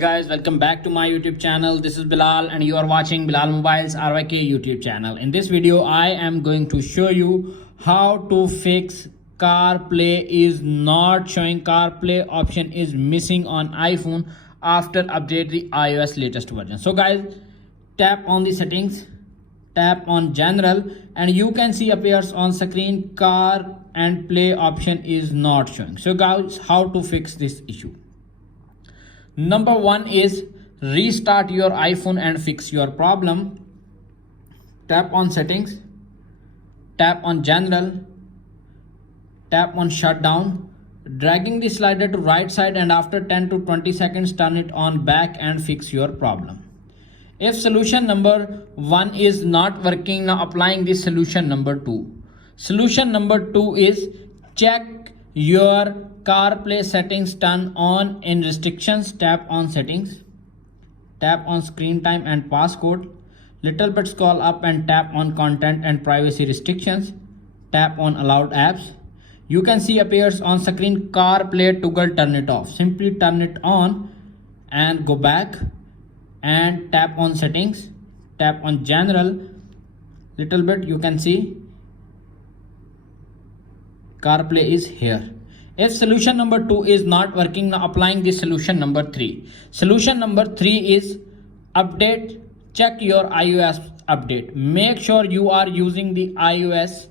Guys, welcome back to my YouTube channel. This is Bilal and you are watching Bilal Mobiles RYK YouTube channel. In this video I am going to show you how to fix CarPlay is not showing. CarPlay option is missing on iPhone after update the iOS latest version. So guys, tap on the settings, tap on general, and you can see appears on screen car and play option is not showing. So guys, how to fix this issue? Number one is restart your iPhone and fix your problem. Tap on settings, tap on general, tap on shutdown, dragging the slider to right side, and after 10 to 20 seconds turn it on back and fix your problem. If solution number one is not working, now applying this solution number two. Solution number two is check your CarPlay settings, turn on in restrictions, tap on settings, tap on screen time and passcode, little bit scroll up and tap on content and privacy restrictions, tap on allowed apps. You can see appears on screen CarPlay toggle, turn it off. Simply turn it on and go back and tap on settings, tap on general, little bit you can see CarPlay is here. If solution number two is not working, now applying this solution number three. Solution number three is update, check your iOS update. Make sure you are using the iOS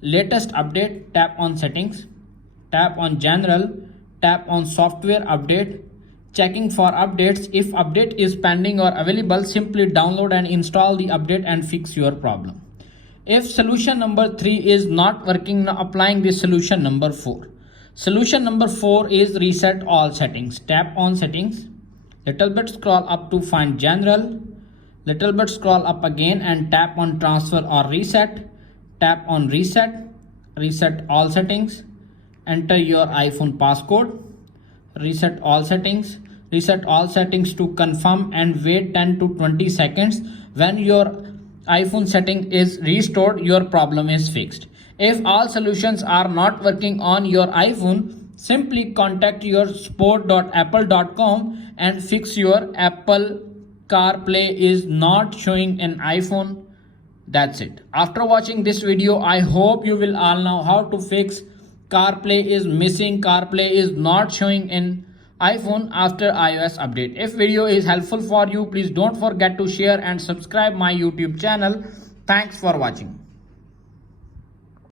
latest update. Tap on settings, tap on general, tap on software update, checking for updates. If update is pending or available, simply download and install the update and fix your problem. If solution number three is not working, now applying this solution number four. Solution number four is reset all settings. Tap on settings, little bit scroll up to find general, little bit scroll up again and tap on transfer or reset. Tap on reset, reset all settings, enter your iPhone passcode, reset all settings to confirm and wait 10 to 20 seconds. When your iPhone setting is restored, your problem is fixed. If all solutions are not working on your iPhone, simply contact your support.apple.com and fix your Apple CarPlay is not showing in iPhone. That's it. After watching this video, I hope you will all know how to fix CarPlay is missing, CarPlay is not showing in iPhone after iOS update. If video is helpful for you, please don't forget to share and subscribe my YouTube channel. Thanks for watching.